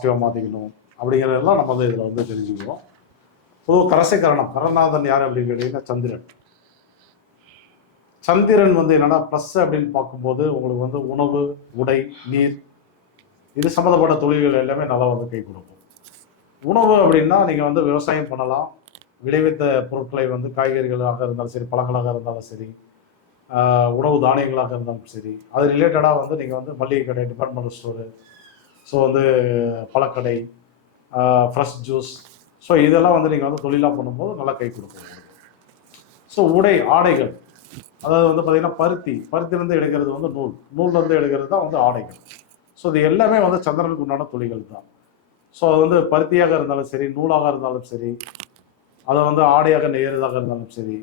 பாசிட்டிவாக மாற்றிக்கணும் அப்படிங்கிறதெல்லாம் நம்ம வந்து இதில் வந்து தெரிஞ்சுக்கிறோம். பொதுவாக கரசை கரணம் கரணநாதன் யார் அப்படின்னு கேட்டிங்கன்னா சந்திரன். சந்திரன் வந்து என்னென்னா ப்ளஸ் அப்படின்னு பார்க்கும்போது உங்களுக்கு வந்து உணவு உடை நீர் இது சம்மந்தப்பட்ட தொழில்கள் எல்லாமே நல்லா வந்து கை கொடுக்கும். உணவு அப்படின்னா நீங்கள் வந்து விவசாயம் பண்ணலாம். விளைவித்த பொருட்களை வந்து காய்கறிகளாக இருந்தாலும் சரி பழங்களாக இருந்தாலும் சரி உணவு தானியங்களாக இருந்தாலும் சரி அது ரிலேட்டடாக வந்து நீங்கள் வந்து மளிகை கடை டிபார்ட்மெண்டல் ஸ்டோரு ஸோ வந்து பழக்கடை ஃப்ரெஷ் ஜூஸ் ஸோ இதெல்லாம் வந்து நீங்கள் வந்து தொழிலாக பண்ணும்போது நல்லா கை கொடுக்கும் ஸோ உடை ஆடைகள். அதாவது வந்து பார்த்தீங்கன்னா பருத்தி பருத்திலேருந்து எடுக்கிறது வந்து நூல். நூல்லேருந்து எடுக்கிறது தான் வந்து ஆடைகள். ஸோ இது எல்லாமே வந்து சந்திரனுக்கு உண்டான தொழில்கள் தான். ஸோ அது வந்து பருத்தியாக இருந்தாலும் சரி நூலாக இருந்தாலும் சரி அதை வந்து ஆடையாக நெய்யறதாக இருந்தாலும் சரி.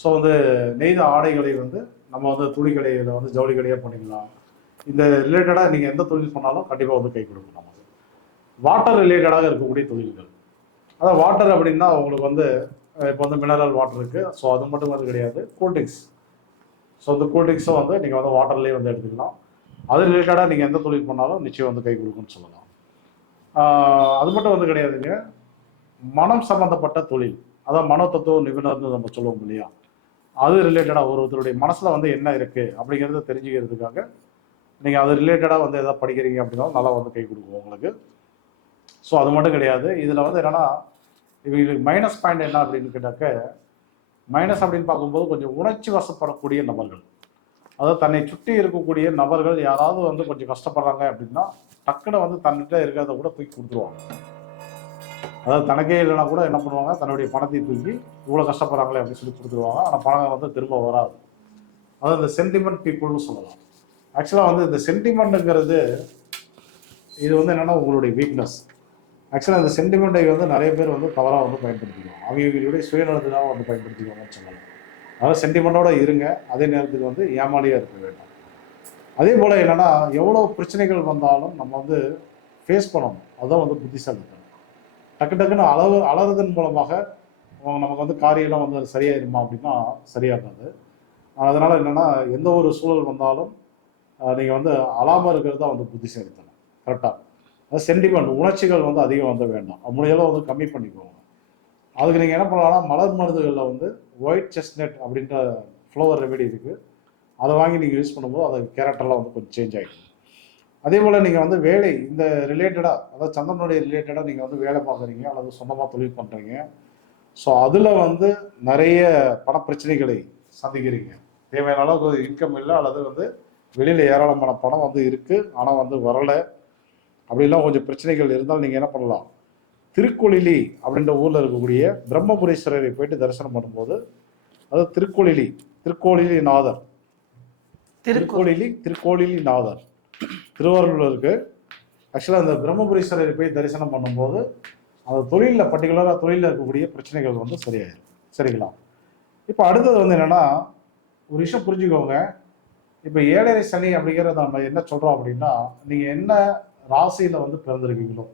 ஸோ வந்து நெய்த ஆடைகளை வந்து நம்ம வந்து துணி கடையில் வந்து ஜவுளி கடையாக பண்ணிக்கலாம். இந்த ரிலேட்டடாக நீங்கள் எந்த தொழில் பண்ணாலும் கண்டிப்பாக வந்து கை கொடுக்கும் நமக்கு. வாட்டர் ரிலேட்டடாக இருக்கக்கூடிய தொழில்கள். அதான் வாட்டர் அப்படின்னா உங்களுக்கு வந்து இப்போ வந்து மினரல் வாட்டர் இருக்குது ஸோ அது மட்டும் வந்து கிடையாது. கூல்ட்ரிங்க்ஸ் ஸோ இந்த கூல்ட்ரிங்க்ஸும் வந்து நீங்கள் வந்து வாட்டர்லேயே வந்து எடுத்துக்கலாம். அது ரிலேட்டடாக நீங்கள் எந்த தொழில் பண்ணாலும் நிச்சயம் வந்து கை கொடுக்கும்னு சொல்லலாம். அது மட்டும் வந்து கிடையாதுங்க மனம் சம்மந்தப்பட்ட தொழில். அதான் மன தத்துவ நிபுணர்னு நம்ம சொல்லுவோம் இல்லையா? அது ரிலேட்டடாக ஒருத்தருடைய மனசில் வந்து என்ன இருக்குது அப்படிங்கிறத தெரிஞ்சுக்கிறதுக்காக நீங்கள் அது ரிலேட்டடாக வந்து எதாவது படிக்கிறீங்க அப்படின்னா நல்லா வந்து கை கொடுக்கும் உங்களுக்கு. ஸோ அது மட்டும் கிடையாது. இதில் வந்து என்னென்னா இவங்களுக்கு மைனஸ் பாயிண்ட் என்ன அப்படின்னு கேட்டாக்க மைனஸ் அப்படின்னு பார்க்கும்போது கொஞ்சம் உணர்ச்சி வசப்படக்கூடிய நபர்கள். அதாவது தன்னை சுற்றி இருக்கக்கூடிய நபர்கள் யாராவது வந்து கொஞ்சம் கஷ்டப்படுறாங்க அப்படின்னா டக்குன்னு வந்து தன்னிட்ட இருக்கிறத கூட தூக்கி கொடுத்துருவாங்க. அதாவது தனக்கே இல்லைனா கூட என்ன பண்ணுவாங்க? தன்னுடைய பணத்தை தூக்கி இவ்வளோ கஷ்டப்படுறாங்களே அப்படின்னு சொல்லி கொடுத்துருவாங்க. ஆனால் பணம் வந்து திரும்ப வராது. அதாவது இந்த சென்டிமெண்ட் பீப்புள்னு சொல்லலாம். ஆக்சுவலாக வந்து இந்த சென்டிமெண்ட்டுங்கிறது இது வந்து என்னென்னா உங்களுடைய வீக்னஸ் ஆக்சுவலாக இந்த சென்டிமெண்ட்டை வந்து நிறைய பேர் வந்து தவறாக வந்து பயன்படுத்திக்குவாங்க. அவங்களுடைய சுயநலத்துக்காக வந்து பயன்படுத்திக்குவாங்கன்னு சொல்லலாம். அதாவது சென்டிமெண்ட்டோட இருங்க. அதே நேரத்துக்கு வந்து ஏமாலியாக இருக்க வேண்டாம். அதே போல் என்னென்னா எவ்வளோ பிரச்சனைகள் வந்தாலும் நம்ம வந்து ஃபேஸ் பண்ணணும். அதுதான் வந்து புத்திசாலித்தனம். டக்கு டக்குன்னு அளவு அலறதன் மூலமாக நமக்கு வந்து காரியெல்லாம் வந்து சரியாயிருமா அப்படின்னா சரியாகாது. அதனால் என்னென்னா எந்த ஒரு சூழல் வந்தாலும் நீங்கள் வந்து அலாமல் இருக்கிறது தான் வந்து புத்திசாலித்தனம் கரெக்டாக அது சென்டிமெண்ட் உணர்ச்சிகள் வந்து அதிகம் வந்து வேண்டாம். முடியெல்லாம் வந்து கம்மி பண்ணிக்கோங்க. அதுக்கு நீங்கள் என்ன பண்ணலாம்னா மலர் மருந்துகளில் வந்து ஒயிட் செஸ்னட் அப்படின்ற ஃப்ளவர் ரெமெடி இருக்குது அதை வாங்கி நீங்கள் யூஸ் பண்ணும்போது அது கேரக்டர்லாம் வந்து கொஞ்சம் சேஞ்ச் ஆகிடும் அதே போல் நீங்கள் வந்து வேலை இந்த ரிலேட்டடாக அதாவது சந்திரனுடைய ரிலேட்டடாக நீங்கள் வந்து வேலை பார்க்குறீங்க அல்லது சொந்தமாக தொழில் பண்ணுறீங்க ஸோ அதில் வந்து நிறைய பணப்பிரச்சனைகளை சந்திக்கிறீங்க. தேவையான அளவுக்கு இன்கம் இல்லை அல்லது வந்து வெளியில் ஏராளமான பணம் வந்து இருக்குது ஆனால் வந்து வரலை. அப்படிலாம் கொஞ்சம் பிரச்சனைகள் இருந்தால் நீங்கள் என்ன பண்ணலாம்? திருக்கொழிலி அப்படின்ற ஊரில் இருக்கக்கூடிய பிரம்மபுரீஸ்வரரை போயிட்டு தரிசனம் பண்ணும்போது அது திருக்கொழிலி திருக்கோளிலி நாதர். திருக்கோளிலி திருக்கோளிலி நாதர். திருவாரூரில் இருக்கு. ஆக்சுவலாக அந்த பிரம்மபுரீஸ்வரரை போய் தரிசனம் பண்ணும்போது அந்த தொழிலில் பர்டிகுலராக தொழிலில் இருக்கக்கூடிய பிரச்சனைகள் வந்து சரியாயிரும். சரிங்களா? இப்போ அடுத்தது வந்து என்னென்னா ஒரு விஷயம் புரிஞ்சுக்கோங்க. இப்போ ஏழரை சனி அப்படிங்கிறத நம்ம என்ன சொல்கிறோம் அப்படின்னா நீங்கள் என்ன ராசியில் வந்து பிறந்திருக்கீங்களோ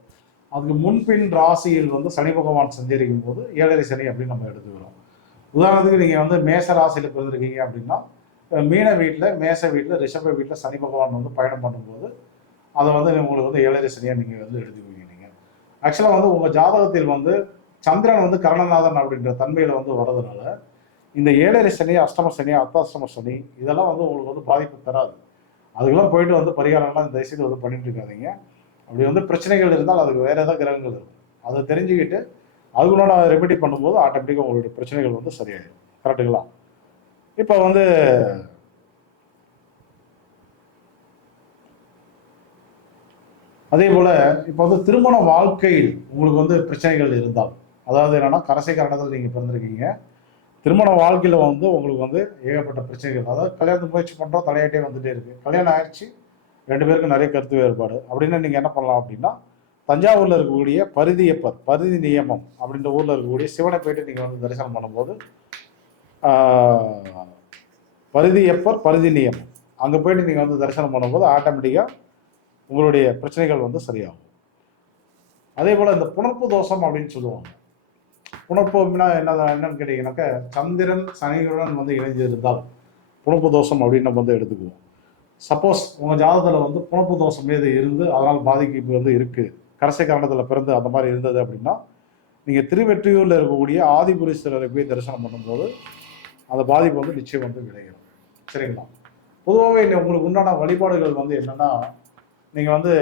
அதுக்கு முன்பின் ராசியில் வந்து சனி பகவான் சஞ்சரிக்கும் போது ஏழரை சனி அப்படின்னு நம்ம எடுத்துக்கிறோம். உதாரணத்துக்கு நீங்கள் வந்து மேச ராசியில் பிறந்திருக்கீங்க அப்படின்னா மீன வீட்டில் மேச வீட்டில் ரிஷப வீட்டில் சனி பகவான் வந்து பயணம் பண்ணும்போது அதை வந்து உங்களுக்கு வந்து ஏழரை சனியாக நீங்கள் வந்து எடுத்துக்குவீங்க நீங்கள் ஆக்சுவலாக வந்து உங்கள் ஜாதகத்தில் வந்து சந்திரன் வந்து கரணநாதன் அப்படின்ற தன்மையில் வந்து வர்றதுனால இந்த ஏழரை சனி அஷ்டம சனி அர்த்தாஷ்டம சனி இதெல்லாம் வந்து உங்களுக்கு வந்து பாதிப்பு தராது. அதுக்கெல்லாம் போயிட்டு வந்து பரிகாரம்லாம் இந்த தயவுசெய்து வந்து பண்ணிட்டு இருக்காதீங்க அப்படி வந்து பிரச்சனைகள் இருந்தால் அதுக்கு வேற ஏதாவது கிரகங்கள் இருக்கும். அதை தெரிஞ்சுக்கிட்டு அதுக்குள்ள ரெமெடி பண்ணும்போது ஆட்டோமேட்டிக்காக உங்களுடைய பிரச்சனைகள் வந்து சரியாயிடும். கரெக்டுங்களா இப்போ வந்து அதே போல் இப்போ வந்து திருமண வாழ்க்கையில் உங்களுக்கு வந்து பிரச்சனைகள் இருந்தால் அதாவது என்னென்னா கரசை கரணத்தில் நீங்கள் பிறந்திருக்கீங்க. திருமண வாழ்க்கையில் வந்து உங்களுக்கு வந்து ஏகப்பட்ட பிரச்சனைகள். அதாவது கல்யாணத்துக்கு முயற்சி பண்ணுறோம் தலையாட்டே வந்துட்டே இருக்கு. கல்யாணம் ஆயிடுச்சு ரெண்டு பேருக்கும் நிறைய கருத்து வேறுபாடு. அப்படின்னு நீங்கள் என்ன பண்ணலாம் அப்படின்னா தஞ்சாவூரில் இருக்கக்கூடிய பரிதியப்பர் பரிதி நியமம் அப்படின்ற ஊரில் இருக்கக்கூடிய சிவனை போயிட்டு நீங்கள் வந்து தரிசனம் பண்ணும்போது பரிதியப்பர் பரிதி நியமம். அங்கே போயிட்டு நீங்கள் வந்து தரிசனம் பண்ணும்போது ஆட்டோமேட்டிக்காக உங்களுடைய பிரச்சனைகள் வந்து சரியாகும். அதே போல் இந்த புணர்ப்பு தோஷம் அப்படின்னு சொல்லுவாங்க. புனப்போம்னா என்ன என்னன்னு கேட்டீங்கன்னாக்க சந்திரன் சனிகளுடன் வந்து இணைஞ்சிருந்தால் புனப்பு தோஷம் அப்படின்னு நம்ம வந்து எடுத்துக்குவோம். சப்போஸ் உங்கள் ஜாதகத்தில் வந்து புனப்பு தோஷம் மீது இருந்து அதனால் பாதிப்பு வந்து இருக்குது கரசை காரணத்தில் பிறந்து அந்த மாதிரி இருந்தது அப்படின்னா நீங்கள் திருவெற்றியூரில் இருக்கக்கூடிய ஆதிபுரீஸ்வரரை போய் தரிசனம் பண்ணும்போது அந்த பாதிப்பு வந்து நிச்சயம் வந்து விளையும். சரிங்களா? பொதுவாகவே உங்களுக்கு உண்டான வழிபாடுகள் வந்து என்னென்னா நீங்கள் வந்து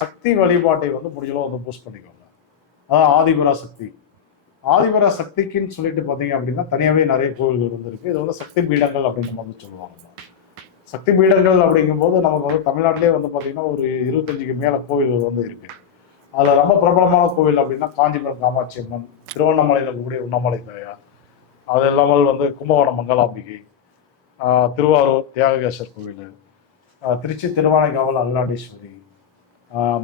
சக்தி வழிபாட்டை வந்து முடிஞ்சளவு வந்து பூஸ்ட் பண்ணிக்கோங்க. அதான் ஆதிபுரா சக்தி ஆதிபுரா சக்திக்குன்னு சொல்லிட்டு பார்த்தீங்க அப்படின்னா தனியாகவே நிறைய கோவில்கள் இருந்திருக்கு. இருக்கு இது வந்து சக்தி பீடங்கள் அப்படின்னு நம்ம வந்து சொல்லுவாங்க. சக்தி பீடங்கள் அப்படிங்கும்போது நமக்கு வந்து தமிழ்நாட்டிலே வந்து பார்த்தீங்கன்னா ஒரு இருபத்தஞ்சுக்கு மேலே கோவில்கள் வந்து இருக்கு. அதில் ரொம்ப பிரபலமான கோவில் அப்படின்னா காஞ்சிபுரம் காமாட்சி அம்மன் திருவண்ணாமலையில் இருக்கக்கூடிய உண்ணாமலை தாயார் அது இல்லாமல் வந்து கும்பகோணம் மங்களாம்பிகை திருவாரூர் தியாகேஸ்வர் கோவில் திருச்சி திருவானைக்காவல் அருளாண்டீஸ்வரி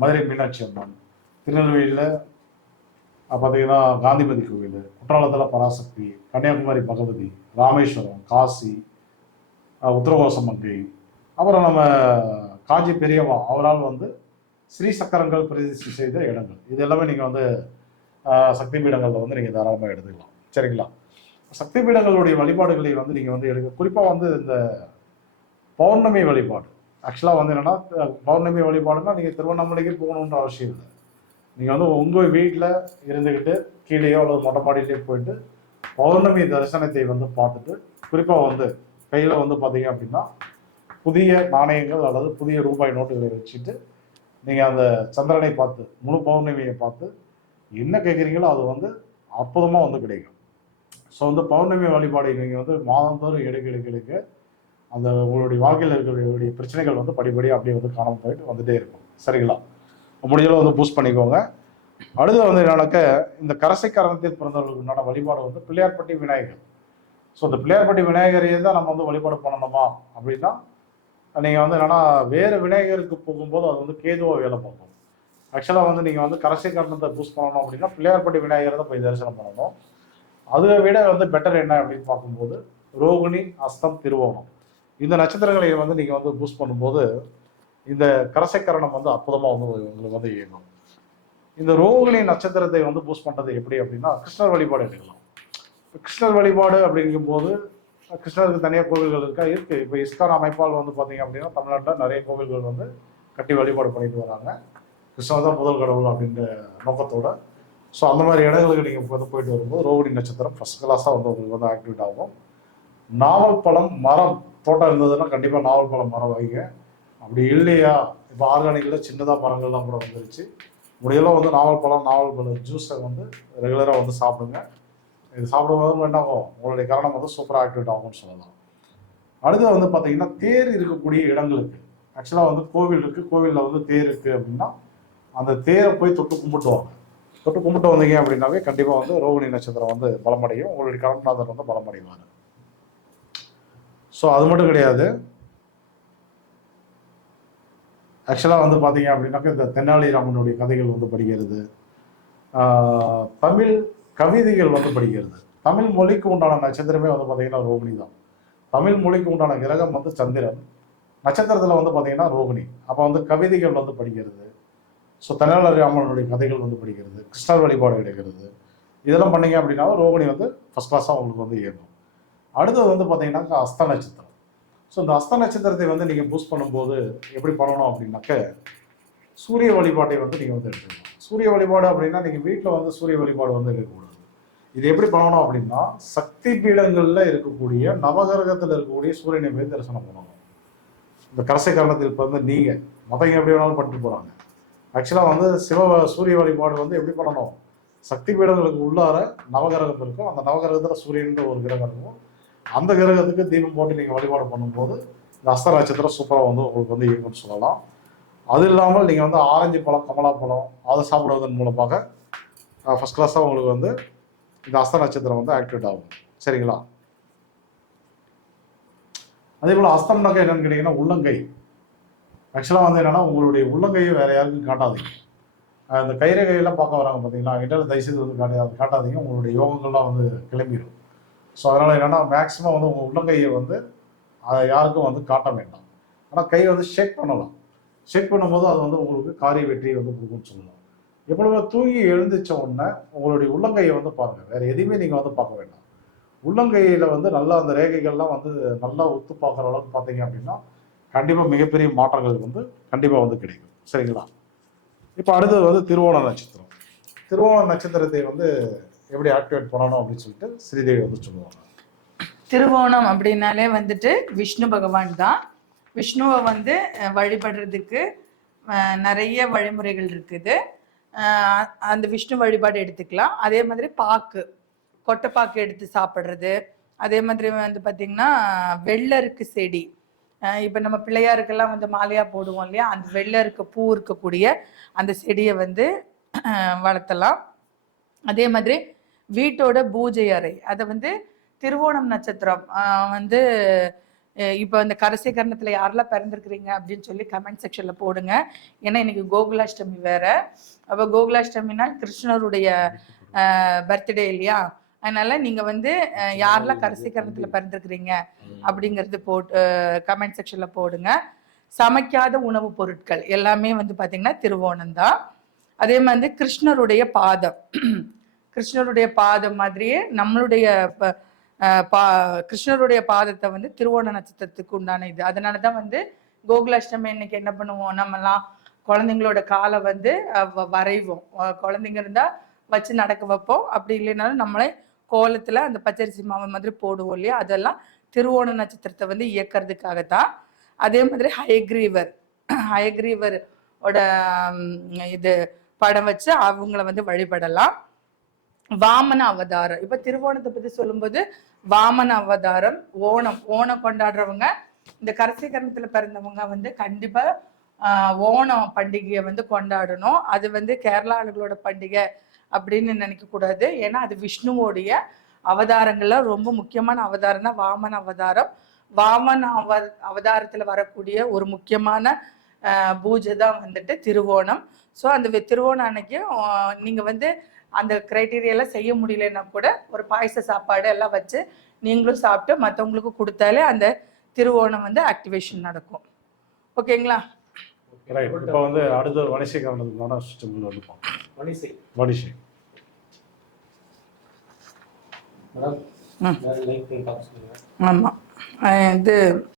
மதுரை மீனாட்சி அம்மன் திருநெல்வேலியில் பார்த்தீங்கன்னா காந்திமதி கோவில் குற்றாலத்தில் பராசக்தி கன்னியாகுமரி பகவதி ராமேஸ்வரம் காசி ஆஹ் அப்புறம் நம்ம காஞ்சி பெரியவா அவரால் வந்து ஸ்ரீ சக்கரங்கள் பிரதிஷ்டை செய்த இடங்கள். இது எல்லாமே நீங்கள் வந்து சக்தி பீடங்களில் வந்து நீங்கள் தாராளமாக எடுத்துக்கலாம். சரிங்களா? சக்தி பீடங்களுடைய வழிபாடுகளை வந்து நீங்கள் வந்து எடுக்க குறிப்பாக வந்து இந்த பௌர்ணமி வழிபாடு. ஆக்சுவலாக வந்து என்னென்னா பௌர்ணமி வழிபாடுனா நீங்கள் திருவண்ணாமலைக்கு போகணுன்ற அவசியம் இல்லை. நீங்கள் வந்து உங்கள் வீட்டில் இருந்துக்கிட்டு கீழேயோ அல்லது மொட்டை மாடியிலேயோ போயிட்டு பௌர்ணமி தரிசனத்தை வந்து பார்த்துட்டு குறிப்பாக வந்து கையில் வந்து பார்த்தீங்க அப்படின்னா புதிய நாணயங்கள் அல்லது புதிய ரூபாய் நோட்டுகளை வச்சுட்டு நீங்கள் அந்த சந்திரனை பார்த்து முழு பௌர்ணமியை பார்த்து என்ன கேட்குறீங்களோ அது வந்து அற்புதமாக வந்து கிடைக்கும். ஸோ வந்து பௌர்ணமி வழிபாடு நீங்கள் வந்து மாதந்தோறும் எடுக்க எடுக்க எடுக்க அந்த உங்களுடைய வாழ்க்கையில் இருக்கக்கூடிய பிரச்சனைகள் வந்து படிப்படியாக அப்படியே வந்து காணாமல் போயிட்டு வந்துட்டே இருக்கும். சரிங்களா? முடிஞ்சளவு வந்து பூஸ்ட் பண்ணிக்கோங்க. அடுத்து வந்து என்னன்னாக்க இந்த கரசை காரணத்தில் பிறந்தவர்களுக்கு உண்டான வழிபாடு வந்து பிள்ளையார்பட்டி விநாயகர். ஸோ இந்த பிள்ளையார்பட்டி விநாயகரையே தான் நம்ம வந்து வழிபாடு பண்ணணுமா? அப்படின்னா நீங்கள் வந்து என்னன்னா வேறு விநாயகருக்கு போகும்போது அது வந்து கேதுவாக வேலை பார்க்கும். ஆக்சுவலாக வந்து நீங்கள் வந்து கரசை காரணத்தை பூஸ்ட் பண்ணணும் அப்படின்னா பிள்ளையார்பட்டி விநாயகரை தான் போய் தரிசனம் பண்ணணும். அதை விட வந்து பெட்டர் என்ன அப்படின்னு பார்க்கும்போது ரோகிணி அஸ்தம் திருவோணம். இந்த நட்சத்திரங்களை வந்து நீங்கள் வந்து பூஸ்ட் பண்ணும்போது இந்த கரசைக்கரணம் வந்து அற்புதமாக வந்து உங்களுக்கு வந்து இயங்கும். இந்த ரோகிணி நட்சத்திரத்தை வந்து பூஸ்ட் பண்ணுறது எப்படி அப்படின்னா கிருஷ்ணர் வழிபாடு எடுக்கலாம். கிருஷ்ணர் வழிபாடு அப்படிங்கும்போது கிருஷ்ணருக்கு தனியாக கோவில்கள் இருக்கா? இருக்கு. இப்போ இஸ்கான் அமைப்பால் வந்து பார்த்தீங்க அப்படின்னா தமிழ்நாட்டில் நிறைய கோவில்கள் வந்து கட்டி வழிபாடு பண்ணிட்டு வராங்க. கிருஷ்ணர் தான் முதல் கடவுள் அப்படின்ற நோக்கத்தோட. ஸோ அந்த மாதிரி இடங்களுக்கு நீங்கள் வந்து போயிட்டு வரும்போது ரோகிணி நட்சத்திரம் ஃபர்ஸ்ட் கிளாஸாக வந்து உங்களுக்கு வந்து ஆக்டிவேட் ஆகும். நாவல் பழம் மரம் தோட்டம் இருந்ததுன்னா கண்டிப்பாக நாவல் பழம் மரம் வைங்க. அப்படி இல்லையா? இப்போ ஆர்கானிக்கில் சின்னதாக மரங்கள்லாம் கூட வந்துருச்சு. முடியெல்லாம் வந்து நாவல் பழம் நாவல் பழம் ஜூஸை வந்து ரெகுலராக வந்து சாப்பிடுங்க. இது சாப்பிடும்போது என்ன ஆகும்? உங்களுடைய கரணம் வந்து சூப்பராக ஆக்டிவேட் ஆகும்னு சொல்லலாம். அடுத்து வந்து பார்த்தீங்கன்னா தேர் இருக்கக்கூடிய இடங்களுக்கு. ஆக்சுவலாக வந்து கோவில் இருக்குது கோவிலில் வந்து தேர் இருக்குது அப்படின்னா அந்த தேரை போய் தொட்டு கும்பிட்டுவாங்க. தொட்டு கும்பிட்டு வந்தீங்க அப்படின்னாவே கண்டிப்பாக வந்து ரோகிணி நட்சத்திரம் வந்து பலமடையும். உங்களுடைய கரண்நாதர் வந்து பலமடைவார். ஸோ அது மட்டும் கிடையாது. ஆக்சுவலாக வந்து பார்த்தீங்க அப்படின்னாக்கா இந்த தென்னாலிராமனுடைய கதைகள் வந்து படிக்கிறது. தமிழ் கவிதைகள் வந்து படிக்கிறது. தமிழ் மொழிக்கு உண்டான நட்சத்திரமே வந்து பார்த்தீங்கன்னா ரோகிணி தான். தமிழ் மொழிக்கு உண்டான கிரகம் வந்து சந்திரன். நட்சத்திரத்தில் வந்து பார்த்தீங்கன்னா ரோகிணி. அப்போ வந்து கவிதைகள் வந்து படிக்கிறது. ஸோ தென்னாலிராமனுடைய கதைகள் வந்து படிக்கிறது. கிருஷ்ணர் வழிபாடு எடுக்கிறது. இதெல்லாம் பண்ணீங்க அப்படின்னா ரோகிணி வந்து ஃபஸ்ட் கிளாஸாக உங்களுக்கு வந்து இயங்கும். அடுத்தது வந்து பார்த்தீங்கன்னாக்கா அஸ்த நட்சத்திரம். ஸோ இந்த அஸ்த நட்சத்திரத்தை வந்து நீங்கள் பூஸ்ட் பண்ணும்போது எப்படி பண்ணணும் அப்படின்னாக்க சூரிய வழிபாட்டை வந்து நீங்கள் வந்து எடுத்துக்கணும். சூரிய வழிபாடு அப்படின்னா நீங்கள் வீட்டில் வந்து சூரிய வழிபாடு வந்து எடுக்கக்கூடாது. இது எப்படி பண்ணணும் அப்படின்னா சக்தி பீடங்களில் இருக்கக்கூடிய நவகிரகத்தில் இருக்கக்கூடிய சூரியனை போய் தரிசனம் பண்ணணும். இந்த கரசை காரணத்தில் இப்போ வந்து நீங்கள் மதங்க எப்படி வேணாலும் பண்ணிட்டு போகிறாங்க ஆக்சுவலாக வந்து சிவ சூரிய வழிபாடு வந்து எப்படி பண்ணணும்? சக்தி பீடங்களுக்கு உள்ளார நவகிரகம் இருக்கும். அந்த நவகிரகத்தில் சூரியன்ற ஒரு கிரகம் இருக்கும். அந்த கிரகத்துக்கு தீபம் போட்டு நீங்கள் வழிபாடு பண்ணும்போது இந்த அஸ்த நட்சத்திரம் சூப்பராக வந்து உங்களுக்கு வந்து இயங்கும்னு சொல்லலாம். அது இல்லாமல் நீங்கள் வந்து ஆரஞ்சு பழம் கமலா பழம் அதை சாப்பிடுவதன் மூலமாக ஃபஸ்ட் கிளாஸாக உங்களுக்கு வந்து இந்த அஸ்த நட்சத்திரம் வந்து ஆக்டிவேட் ஆகும். சரிங்களா? அதே போல் அஸ்தம்னாக்க என்னென்னு கேட்டிங்கன்னா உள்ளங்கை. ஆக்சுவலாக வந்து என்னென்னா உங்களுடைய உள்ளங்கையை வேறு யாருக்கும் காட்டாதீங்க. அந்த இந்த கைரேகையெல்லாம் பார்க்க வராங்க பார்த்தீங்களா கிட்ட தயவுசெய்து வந்து காட்டாது காட்டாதீங்க. உங்களுடைய யோகங்கள்லாம் வந்து கிளம்பிடும் ஸோ அதனால் என்னென்னா மேக்ஸிமம் வந்து உங்கள் உள்ளங்கையை வந்து அதை யாருக்கும் வந்து காட்ட வேண்டாம். ஆனால் கை வந்து ஷேக் பண்ணலாம். ஷேக் பண்ணும்போது அது வந்து உங்களுக்கு காரிய வெற்றியை வந்து கொடுக்கும்னு சொல்லலாம். எப்பொழுதுமே தூங்கி எழுந்திரிச்ச உடனே உங்களுடைய உள்ளங்கையை வந்து பாருங்கள் வேறு எதையுமே நீங்கள் வந்து பார்க்க வேண்டாம். உள்ளங்கையில் வந்து நல்லா அந்த ரேகைகள்லாம் வந்து நல்லா ஒத்து பார்க்குற அளவுக்கு பார்த்தீங்க அப்படின்னா கண்டிப்பாக மிகப்பெரிய மாற்றங்கள் வந்து கண்டிப்பாக வந்து கிடைக்கும். சரிங்களா? இப்போ அடுத்தது வந்து திருவோண நட்சத்திரம். திருவோண நட்சத்திரத்தை வந்து எப்படி ஆக்டிவேட் பண்ணணும் அப்படின்னு சொல்லிட்டு ஸ்ரீதேவி வந்து சொல்லுவாங்க. திருவோணம் அப்படின்னாலே வந்துட்டு விஷ்ணு பகவான் தான். விஷ்ணுவை வந்து வழிபடுறதுக்கு நிறைய வழிமுறைகள் இருக்குது. அந்த விஷ்ணு வழிபாடு எடுத்துக்கலாம். அதே மாதிரி பாக்கு கொட்டைப்பாக்கு எடுத்து சாப்பிட்றது. அதே மாதிரி வந்து பார்த்திங்கன்னா வெள்ளருக்கு செடி. இப்போ நம்ம பிள்ளையாருக்கெல்லாம் வந்து மாலையாக போடுவோம் இல்லையா? அந்த வெள்ளருக்கு பூ இருக்கக்கூடிய அந்த செடியை வந்து வளர்த்தலாம். அதே மாதிரி வீட்டோட பூஜை அறை. அதை வந்து திருவோணம் நட்சத்திரம் வந்து இப்போ இந்த கரசி கரணத்தில் யாரெல்லாம் பிறந்திருக்கிறீங்க அப்படின்னு சொல்லி கமெண்ட் செக்ஷனில் போடுங்க. ஏன்னா இன்னைக்கு கோகுலாஷ்டமி வேற. அப்போ கோகுலாஷ்டமினால் கிருஷ்ணருடைய பர்த்டே இல்லையா? அதனால நீங்கள் வந்து யாரெல்லாம் கரசி கரணத்தில் பிறந்திருக்கிறீங்க அப்படிங்கிறது போட்டு கமெண்ட் செக்ஷனில் போடுங்க. சமைக்காத உணவுப் பொருட்கள் எல்லாமே வந்து பார்த்தீங்கன்னா திருவோணம் தான் அதே மாதிரி கிருஷ்ணருடைய பாதம். கிருஷ்ணருடைய பாதம் மாதிரியே நம்மளுடைய ப- பா கிருஷ்ணருடைய பாதத்தை வந்து திருவோண நட்சத்திரத்துக்கு உண்டான இது. அதனால தான் வந்து கோகுலாஷ்டமி இன்னைக்கு என்ன பண்ணுவோம்? நம்மலாம் குழந்தைங்களோட காலை வந்து வ- வரைவோம். குழந்தைங்க இருந்தால் வச்சு நடக்க வைப்போம். அப்படி இல்லைனாலும் நம்மளே கோலத்தில் அந்த பச்சரிசி மாவு மாதிரி போடுவோம் இல்லையா? அதெல்லாம் திருவோண நட்சத்திரத்தை வந்து இயக்கிறதுக்காகத்தான். அதே மாதிரி ஹயக்ரீவர். ஹயக்ரீவர் ஓட இது படம் வச்சு அவங்கள வந்து வழிபடலாம். வாமன அவதாரம் இப்ப திருவோணத்தை பத்தி சொல்லும்போது வாமன அவதாரம் ஓணம் ஓணம் கொண்டாடுறவங்க இந்த கரசி கரணத்துல பிறந்தவங்க வந்து கண்டிப்பா ஓணம் பண்டிகையை வந்து கொண்டாடணும். அது வந்து கேரளா ஆளுகளோட பண்டிகை அப்படின்னு நினைக்க கூடாது ஏன்னா அது விஷ்ணுவோடைய அவதாரங்கள்ல ரொம்ப முக்கியமான அவதாரம் தான் வாமன அவதாரம் வாமன அவ அவதாரத்துல வரக்கூடிய ஒரு முக்கியமான பூஜை தான் வந்துட்டு திருவோணம். ஸோ அந்த திருவோணம் அன்னைக்கு ஆஹ், நீங்க வந்து அந்த கிரைட்டீரியாலாம் செய்ய முடியலன்னா கூட ஒரு பாயச சாப்பாடு எல்லாம் வச்சு நீங்களும் சாப்பிட்டு மற்றவங்களுக்கும் கொடுத்தாலே அந்த திருவோணம் வந்து ஆக்டிவேஷன் நடக்கும். ஓகேங்களா? ரைட் இப்போ வந்து அடுத்த வணிசை. மேடம் ம். லைக் டாப் சொல்லுங்க ஆமாம் இது